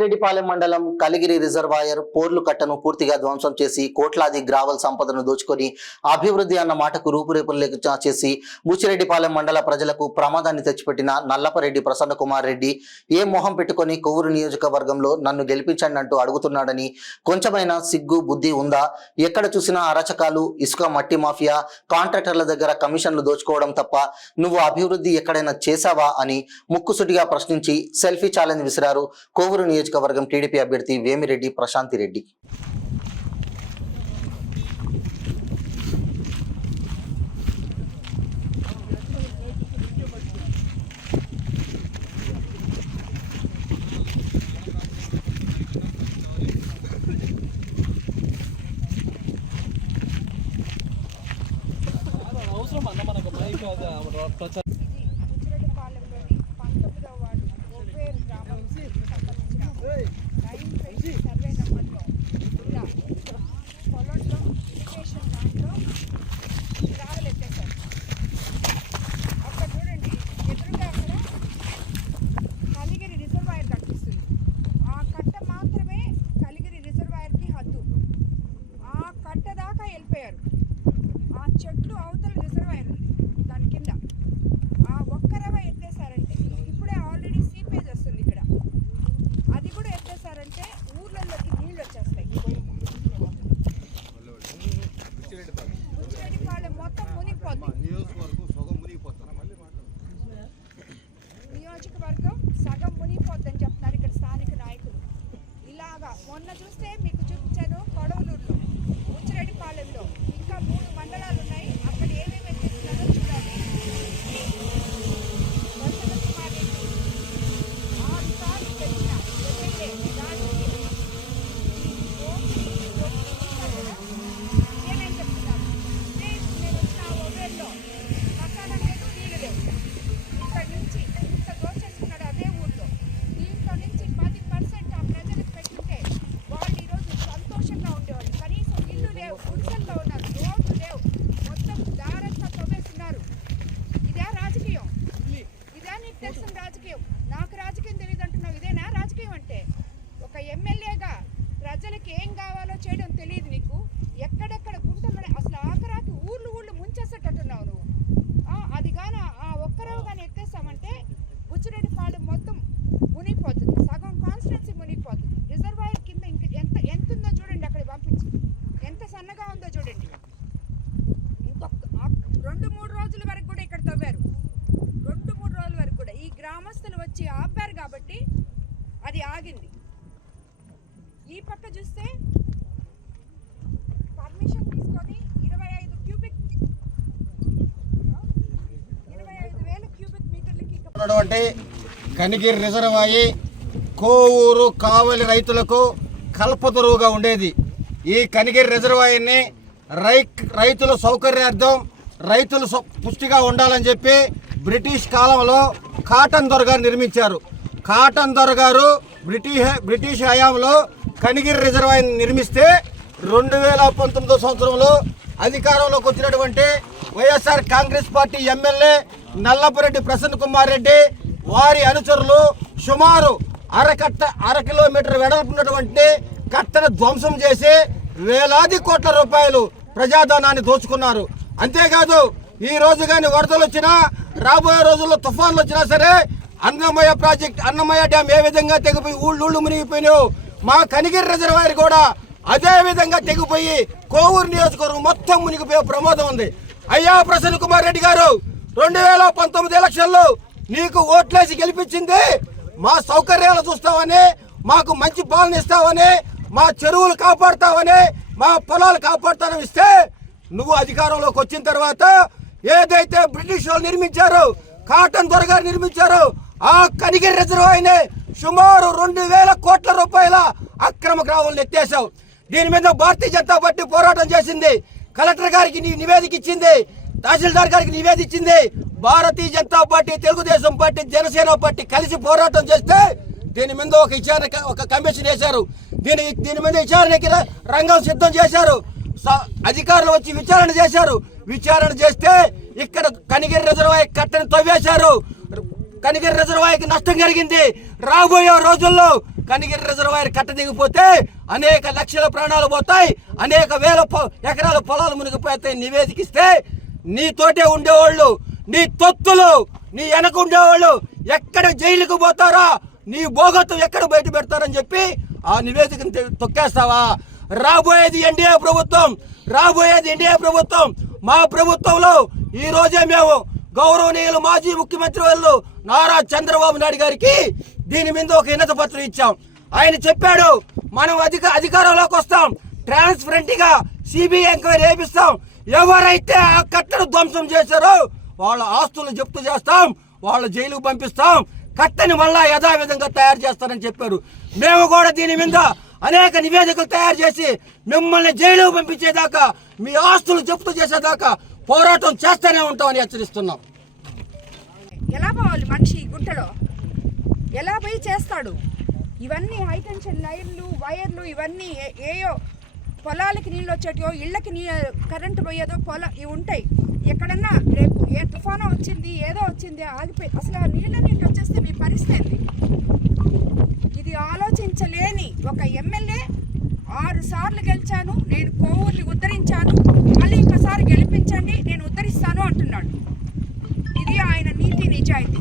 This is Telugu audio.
బుచ్చిరెడ్డిపాలెం మండలం కలిగిరి రిజర్వాయర్ పోర్లు కట్టను పూర్తిగా ధ్వంసం చేసి కోట్లాది గ్రావల్ సంపదను దోచుకొని అభివృద్ధి అన్న మాటకు రూపురేపులు లేకుండా చేసి బుచ్చిరెడ్డిపాలెం మండల ప్రజలకు ప్రమాదాన్ని తెచ్చిపెట్టిన నల్లపరెడ్డి ప్రసన్న కుమార్ రెడ్డి ఏ మొహం పెట్టుకొని కొవ్వూరు నియోజకవర్గంలో నన్ను గెలిపించండి అంటూ అడుగుతున్నాడని, కొంచెమైనా సిగ్గు బుద్ధి ఉందా? ఎక్కడ చూసినా అరాచకాలు, ఇసుక మట్టి మాఫియా, కాంట్రాక్టర్ల దగ్గర కమిషన్లు దోచుకోవడం తప్ప నువ్వు అభివృద్ధి ఎక్కడైనా చేశావా అని ముక్కుసూటిగా ప్రశ్నించి సెల్ఫీ ఛాలెంజ్ విసిరారు కొవ్వూరు నియోజకవర్గం టీడీపీ అభ్యర్థి వేమిరెడ్డి ప్రశాంతి రెడ్డి. బుచ్చిరెడ్డిపాలెంలోని 19వ వార్డు ఒవ్వేరు గ్రామానికి సంబంధించిన 9 సర్వే నెంబర్లో ఇలా పొలంలో ఇరిగేషన్ దాంట్లో గ్రావెల్ ఎత్తేశారు. అక్కడ చూడండి, ఎదురుగా అక్కడ కలిగిరి రిజర్వాయర్ కనిపిస్తుంది. ఆ కట్ట మాత్రమే కలిగిరి రిజర్వాయర్కి హద్దు. ఆ కట్ట దాకా వెళ్ళిపోయారు. ఆ చెట్లు అవతల రిజర్వాయర్ ఉంది, దాని కింద ఆ ఒక్కరవ ఎత్తేసారంటే, ఇప్పుడే ఆల్రెడీ సీపేజ్ వస్తుంది ఇక్కడ, అది కూడా ఎత్తేసారంటే ఊర్లలోకి నీళ్ళు వచ్చేస్తాయి. బుచ్చిరెడ్డిపాలెం మొత్తం మునిగిపోతుంది. నియోజకవర్గం సగం మునిగిపోద్దని చెప్తున్నారు ఇక్కడ స్థానిక నాయకులు. ఇలాగా మొన్న చూస్తే మీకు చూపించాను కొడవలూరులో, బుచ్చిరెడ్డిపాలెంలో ఇంకా 3 మండలాలు ఉన్నాయి. అక్కడ ఏమేమి ఎత్తేస్తున్నారో చూడాలి. ప్రసన్న కుమార్ రెడ్డి 6 సార్లు గెలిచిన ఎమ్మెల్యే దానికి ఏమేమి చెప్తున్నారు? నేను వచ్చిన ఒవ్వేరులో మకానం లేదు, నీళ్ళు లేవు. ఇక్కడ నుంచి ఇంత దోచేసుకున్నాడు అదే ఊళ్ళో. దీంట్లో నుంచి 10% ఆ ప్రజలకు పెట్టుకుంటే వాళ్ళు ఈరోజు సంతోషంగా ఉండేవాళ్ళు. కనీసం ఇల్లు లేవు, గుడిసెల్లో ఉన్నారు, రోడ్లు లేవు, మొత్తం దారంతా తవ్వేస్తున్నారు. ఇదే రాజకీయం? ఇదే నీకు తెలిసిన రాజకీయం? నాకు రాజకీయం తెలియదు అంటున్నావు. ఇదేనా రాజకీయం అంటే? ఒక ఎమ్మెల్యేగా ప్రజలకు ఏం కావాలో చేయడం తెలియదు నీకు. ఎక్కడెక్కడ గుంటలు అసలు ఆఖరాకి ఊళ్ళు ముంచేసేటట్టున్నావు నువ్వు. అది కానీ ఆ ఒక్కరవు కానీ ఎత్తేసామంటే బుచ్చిరెడ్డిపాలెం మొత్తం మునిగిపోతుంది, సగం కాన్స్టిట్యున్సీ మునిగిపోతుంది. రిజర్వాయర్ కింద ఇంక ఎంత ఉందో చూడండి, అక్కడ పంపించి ఎంత సన్నగా ఉందో చూడండి. ఇంకొక 2-3 రోజుల వరకు కూడా ఇక్కడ తవ్వారు. 2-3 రోజుల వరకు కూడా ఈ గ్రామస్తులు వచ్చి ఆపారు కాబట్టి అది ఆగింది. ఈ పక్క చూస్తే పర్మిషన్ తీసుకొని 25,000 క్యూబిక్ మీటర్లకి కనిగిరి రిజర్వాయి కోవూరు కావలి రైతులకు కల్పతరువుగా ఉండేది. ఈ కనిగిరి రిజర్వాయర్ని రైతుల సౌకర్యార్థం, రైతులు పుష్టిగా ఉండాలని చెప్పి బ్రిటిష్ కాలంలో కాటన్ దొర గారు నిర్మించారు. కాటన్ దొర గారు బ్రిటిష్ హయాంలో కనిగిరి రిజర్వాయర్ని నిర్మిస్తే 2019 సంవత్సరంలో అధికారంలోకి వచ్చినటువంటి వైఎస్ఆర్ కాంగ్రెస్ పార్టీ ఎమ్మెల్యే నల్లపరెడ్డి ప్రసన్న కుమార్ రెడ్డి వారి అనుచరులు సుమారు అర కిలోమీటర్ వెడల్పున్నటువంటి కట్టను ధ్వంసం చేసి వేలాది కోట్ల రూపాయలు ప్రజాధనాన్ని దోచుకున్నారు. అంతేకాదు, ఈ రోజు కానీ వరదలు వచ్చినా, రాబోయే రోజుల్లో తుఫాన్లు వచ్చినా సరే అన్నమయ్య ప్రాజెక్ట్, అన్నమయ్య డ్యామ్ ఏ విధంగా తెగిపోయి ఊళ్ళు మునిగిపోయినాయో మా కనిగిరి రిజర్వాయర్ కూడా అదే విధంగా తెగిపోయి కోవూరు నియోజకవర్గం మొత్తం మునిగిపోయే ప్రమాదం ఉంది. అయ్యా ప్రసన్న కుమార్ రెడ్డి గారు, 2019 ఎలక్షన్లో నీకు ఓట్లేసి గెలిపించింది మా సౌకర్యాలు చూస్తావని, మాకు మంచి పాలన ఇస్తావని, మా చెరువులు కాపాడుతావని, మా పొలాలు కాపాడుతానని ఇస్తే, నువ్వు అధికారంలోకి వచ్చిన తర్వాత ఏదైతే బ్రిటిష్ వాళ్ళు నిర్మించారో, కాటన్ దొర గారు నిర్మించారో ఆ కనిగిరి రిజర్వాయర్ని సుమారు 2,000 కోట్ల రూపాయల అక్రమ గ్రావాలను ఎత్తేసావు. దీని మీద భారతీయ జనతా పార్టీ పోరాటం చేసింది. కలెక్టర్ గారికి నివేదిక ఇచ్చింది, తహసీల్దార్ గారికి నివేదిక ఇచ్చింది. Bharatiya Janata party, Telugu Desam party, Janasena party కలిసి పోరాటం చేస్తే దీని మీద ఒక కమిషన్ వేశారు. దీని మీద విచారణకి రంగం సిద్ధం చేశారు. అధికారులు వచ్చి విచారణ చేశారు. విచారణ చేస్తే ఇక్కడ కనిగిరి రిజర్వాయర్ కట్టని తవ్వేశారు. కనిగిరి రిజర్వాయర్కి నష్టం జరిగింది. రాబోయే రోజుల్లో కనిగిరి రిజర్వాయర్ కట్ట దిగిపోతే అనేక లక్షల ప్రాణాలు పోతాయి, అనేక వేల ఎకరాల పొలాలు మునిగిపోతాయి నివేదికిస్తే నీతోటే ఉండేవాళ్ళు, నీ తొత్తులు, నీ వెనక ఉండేవాళ్ళు ఎక్కడ జైలుకు పోతారో, నీ బోగత్తు ఎక్కడ బయట పెడతారని చెప్పి ఆ నివేదికను తొక్కేస్తావా? రాబోయేది ఎన్డీఏ ప్రభుత్వం, మా ప్రభుత్వంలో ఈ రోజే మేము గౌరవనీయులు మాజీ ముఖ్యమంత్రి వాళ్ళు నారా చంద్రబాబు నాయుడు గారికి దీని మీద ఒక వినతి పత్రం ఇచ్చాం. ఆయన చెప్పాడు మనం అధికారంలోకి వస్తాం, ట్రాన్స్పరెంట్ గా సిబిఐ ఎంక్వైరీ చేపిస్తాం, ఎవరైతే ఆ కట్టను ధ్వంసం చేశారో వాళ్ళ ఆస్తులు జప్తు చేస్తాం, వాళ్ళ జైలుకు పంపిస్తాం, కట్టని మళ్ళా యథావిధంగా తయారు చేస్తారని చెప్పారు. మేము కూడా దీని మీద అనేక నివేదికలు తయారు చేసి మిమ్మల్ని జైలుకు పంపించేదాకా, మీ ఆస్తులు జప్తు చేసేదాకా పోరాటం చేస్తూనే ఉంటామని హెచ్చరిస్తున్నాం. ఎలా పోవాలి మనిషి గుంటలో, ఎలా పోయి చేస్తాడు? ఇవన్నీ హైటెన్షన్ లైన్లు, వైర్లు, ఇవన్నీ ఏయో పొలాలకి నీళ్ళు వచ్చేటో, ఇళ్ళకి కరెంటు పోయేదో ఇవి ఉంటాయి. ఎక్కడన్నా రేపు ఏ తుఫాను వచ్చింది, ఏదో వచ్చింది, ఆగిపోయి అసలు ఆ నీళ్ళ నీళ్ళు వచ్చేస్తే మీ పరిస్థితి. ఇది ఆలోచించలేని ఒక ఎమ్మెల్యే 6 సార్లు గెలిచాను, నేను కోవూరుని ఉద్ధరించాను, మళ్ళీ ఇంకోసారి గెలిపించండి నేను ఉద్ధరిస్తాను అంటున్నాడు. ఇది ఆయన నీతి నిజాయితీ.